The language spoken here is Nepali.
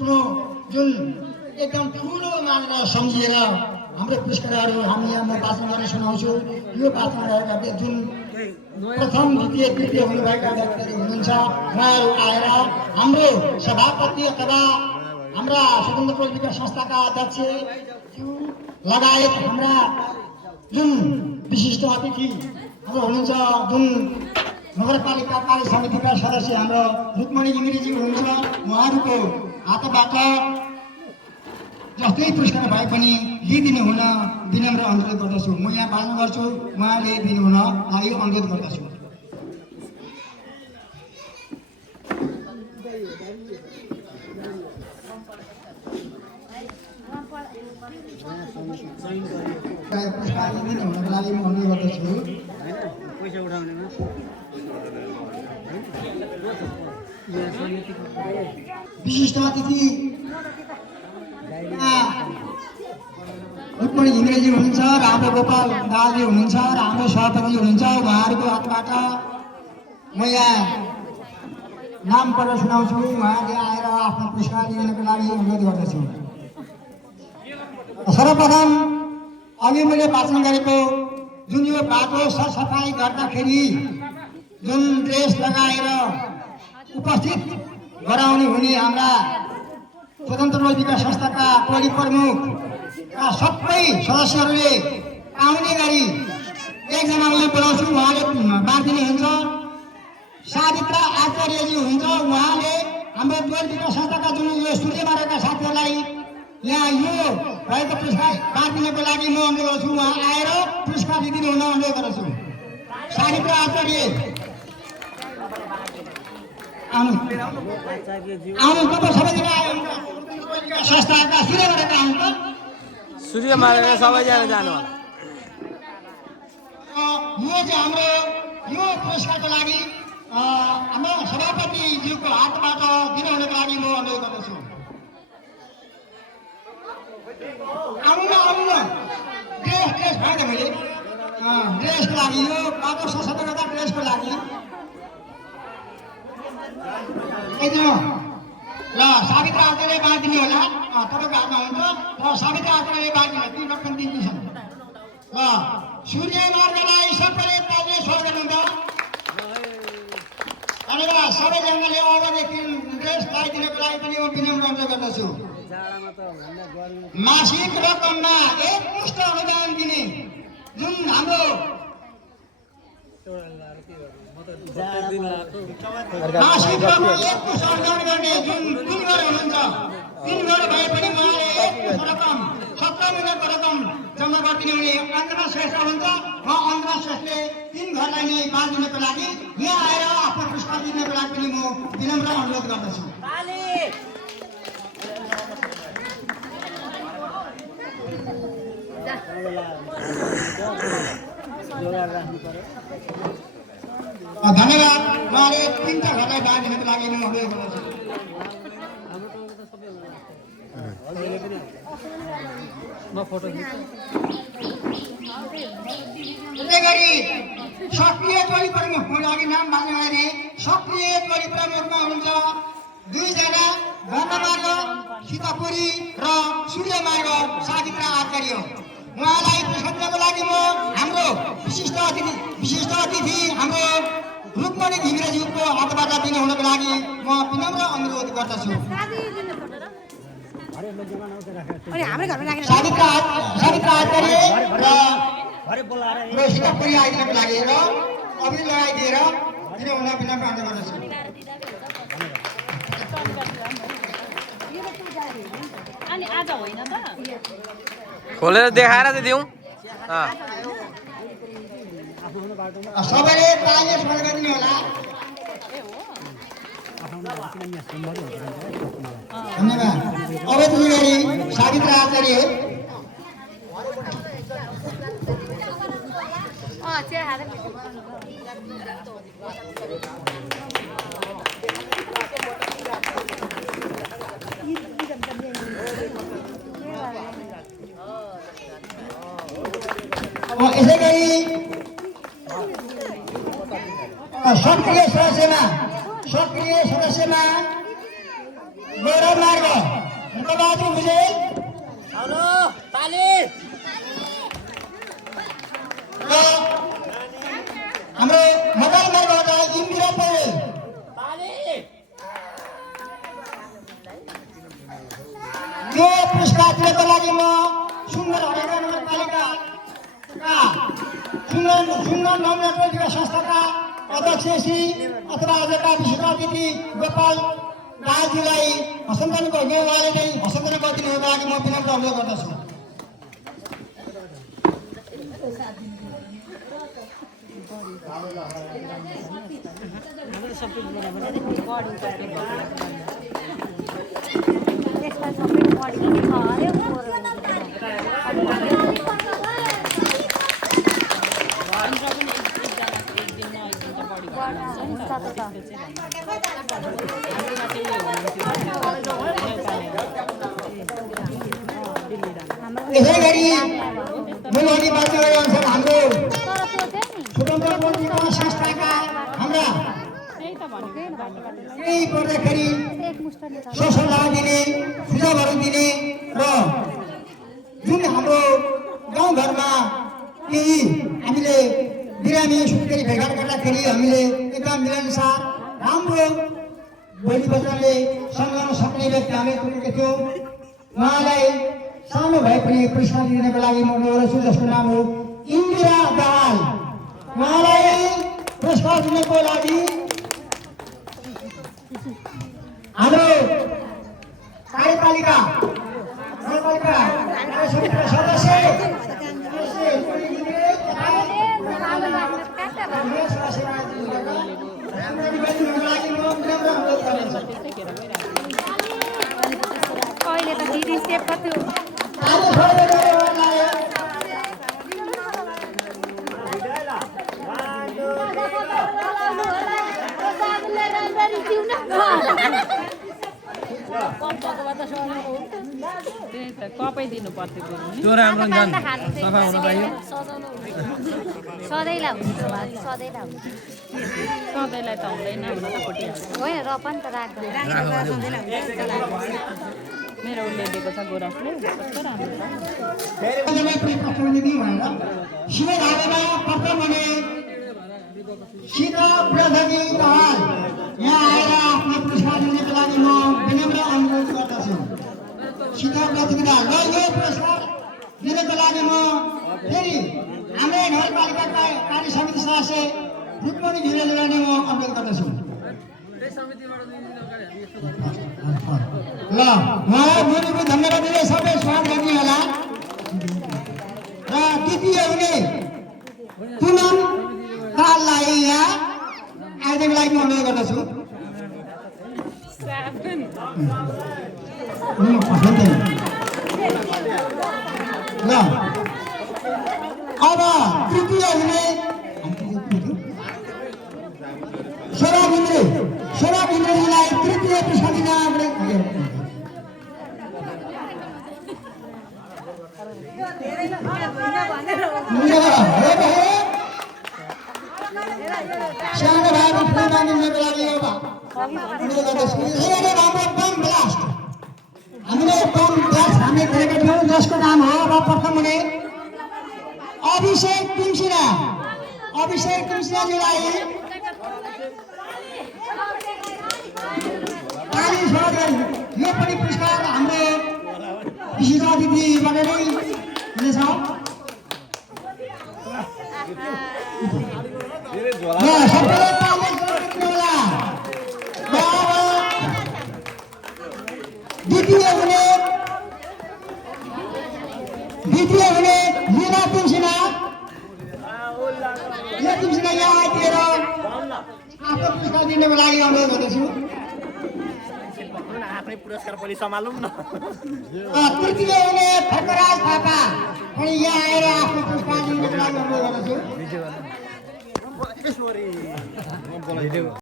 आफ्नो जुन एकदम ठुलो मानेर सम्झिएर हाम्रो पुरस्कारहरू हामी यहाँ म भाषण गर्न सुनाउँछु। यो भाषण रहेका जुन प्रथम द्वितीय तृतीय हुनुभएका व्यक्तिहरू हुनुहुन्छ उहाँहरू आएर हाम्रो सभापति अथवा हाम्रा स्वतन्त्र टोल विकास संस्थाका अध्यक्ष लगायत हाम्रा जुन विशिष्ट अतिथि हाम्रो हुनुहुन्छ जुन नगरपालिका कार्य समितिका सदस्य हाम्रो रुक्मणी घिमिरेजी हुनुहुन्छ उहाँहरूको हातबाट जस्तै पुरस्कार भए पनि लिइदिनु हुन विनम्र अनुरोध गर्दछु। म यहाँ भाषण गर्छु, उहाँले दिनु हुन लागि अनुरोध गर्दछु। पुरस्कार लिइदिनु हुनको लागि म अनुरोध गर्दछु। विशिष्ट अतिथि रुक्मणी घिमिरेजी हुनुहुन्छ र हाम्रो गोपाल दाहालजी हुनुहुन्छ र हाम्रो सभापति हुनुहुन्छ। उहाँहरूको हातबाट म यहाँ नाम पढेर सुनाउँछु। उहाँले आएर आफ्नो पुरस्कार लिनको लागि अनुरोध गर्दछु। सर्वप्रथम अघि मैले भाषण गरेको जुन यो बाटो सरसफाइ गर्दाखेरि जुन ड्रेस लगाएर उपस्थित गराउने हुने हाम्रा स्वतन्त्र टोल विकास संस्थाका टोली प्रमुख सबै सदस्यहरूले आउने गरी एकजना उहाँ बोलाउँछु, उहाँले बाँडिदिनु हुन्छ। सावित्रा आचार्यजी हुनुहुन्छ, उहाँले हाम्रो टोल विकास संस्थाका जुन यो स्टुडियोमा रहेका साथीहरूलाई यहाँ यो रहेको पुरस्कार बाँडिदिनको लागि म अनुरोध गर्छु। उहाँ आएर पुरस्कार लिइदिनु हुन अनुरोध गर्छु। सावित्रा आचार्य आउनु तपाईँ सबैजना संस्थाका सूर्यबाट आउनु सूर्यमाला सबैजना जानु होला। यो चाहिँ हाम्रो यो पुरस्कारको लागि हाम्रो सभापतिज्यूको हातबाट दिनुहुनको लागि म अनुरोध गर्दछु। आउनु न ड्रेस भयो त मैले ड्रेसको लागि यो बाटो सरसफाइ गर्दा ड्रेसको लागि ल सावित्रा आचार्य बाँडिदिनु होला। तपाईँको हातमा हुन्छ र सावित्रा आचार्यले बाँडिदिनु 3 रकम दिन्छन्। ल सूर्य मार्गलाई सबैले ताली स्वागत हुन्छ। धन्यवाद। सबैजनाले अगाडिदेखि ड्रेस लगाइदिनको लागि पनि म विनम्र अनुरोध गर्दछु। मासिक रकममा एकमुष्ट अनुदान दिने जुन हाम्रो मासिक रकम एकमुष्ट अनुदान गर्ने जुन दिनभर हुनुहुन्छ, दिनभर भए पनि उहाँले एकमुष्ट रकम 17,000 रकम जम्मा गरिदिनु हुने अञ्जना श्रेष्ठ हुनुहुन्छ। म अञ्जना श्रेष्ठले 3 घरलाई नै बाँडिदिनको लागि यहाँ आएर आफ्नो पुरस्कार दिनको लागि पनि म विनम्र अनुरोध गर्दछु। धन्यवाद। उहाँले 3टा घरलाई बाँडिदिनको लागि म अनुरोध गर्दछु। त्यसैगरी सक्रिय टोली प्रमुख अघि नाम भन्नु भने सक्रिय टोली प्रमुखमा हुनुहुन्छ 2 जना वनमार्ग सीतापुरी र सूर्यमार्ग सावित्रा आचार्य। उहाँलाई पुरस्कार दिनको लागि म हाम्रो विशिष्ट अतिथि हाम्रो रुक्मणी घिमिरेजीको हातबाट दिनु हुनको लागि म विनम्र अनुरोध गर्दछु। सावित्रा आचार्य र सीतापुरी आइदिनको लागि र अभिन लगाइदिएर दिनु हुन विनम्र अनुरोध गर्दछु। खोलेर देखाएर चाहिँ दिउँ। सबैले ताली स्वागत गरिदिनु होला। धन्यवाद। अब त्यसै गरी सावित्रा आचार्य यसै गरी सक्रिय सदस्यमा गौरव मार्ग मुखबहादुर भुजेल र हाम्रो मोबाइलबाट इन्दिरा पौडेल यो पुरस्कार दिनको लागि म सुन्दर हरेका नगरपालिकाका सुन्दर नवनिर्मित संस्थाका अध्यक्ष श्री अथवा आजका विशिष्ट अतिथि गोपाल राजजीलाई हस्तान्तरण गर्ने उहाँले नै हस्तान्तरण गरिदिनुको लागि म विनम्र अनुरोध गर्दछु। यसै गरी मैले अघि बात गरे अनुसार हाम्रो स्वतन्त्र पत्रिका संस्थाका हाम्रा केही पर्दाखेरि सल्लाह दिने सुझावहरू दिने र जुन हाम्रो गाउँघरमा केही हामीले बिरामी सुत्केरी भेटघाट गर्दाखेरि हामीले एकदम मिलनसार राम्रो बोली वचनले सम्झाउन सक्ने व्यक्ति हामी पुगेको थियौँ। उहाँलाई सानो भए पनि पुरस्कार दिनको लागि म अनुरोध गर्छु, जसको नाम हो इन्दिरा दाहाल। उहाँलाई पुरस्कार दिनको लागि हाम्रो कार्यपालिका सदस्य अहिले त दिदी सेभ कति कपै दिनु पर्थ्यो त्यो राम्रो सफा हुन पाइयो सधैँलाई हुन्छ सधैँलाई हुन्छ सधैँलाई त हुँदैन हुन त फुटिहाल्छ होइन र पनि त राख्दैन मेरो उसले दिएको छ गोरसले कस्तो राम्रो यहाँ आएर आफ्नो पुरस्कार दिनको लागि म विनम्र अनुरोध गर्दछु। सीता प्रतिनिधि र यो पुरस्कार दिनको लागि म फेरि हाम्रै नगरपालिकाका कार्य समिति सदस्य रुक्मणी भिरेललाई नै म अनुरोध गर्दछु। ल उहाँलाई बोलीको धन्यवाद दिँदै सबै स्वागत गर्ने होला। र द्वितीय हुने पुनम काललाई यहाँ आइदिएको लागि म अनुरोध गर्दछु। ल अब तृतीय हुने शोभा भिन्द्रेजीलाई तृतीय पुरस्कार दिन सानो भाइको फुलमा मिल्नको लागि हामीले बम ब्लास्ट हामीले गरेका थियौँ, जसको नाम हो अब प्रथम हुने अभिषेक तिमसिनाजीलाई यो पनि पुरस्कार हाम्रो विशिष्ट अतिथिबाट नै हुनेछ। द्वितीय हुने लीला तिमसिना यहाँ आइदिएर आफ्नो पुरस्कार दिनको लागि अनुरोध गर्दछु। आफ्नै पुरस्कार पनि सम्हालौँ न। तृतीय हुने फकराज थापा पनि यहाँ आएर आफ्नो पुरस्कार दिनको लागि अनुरोध गर्दछु।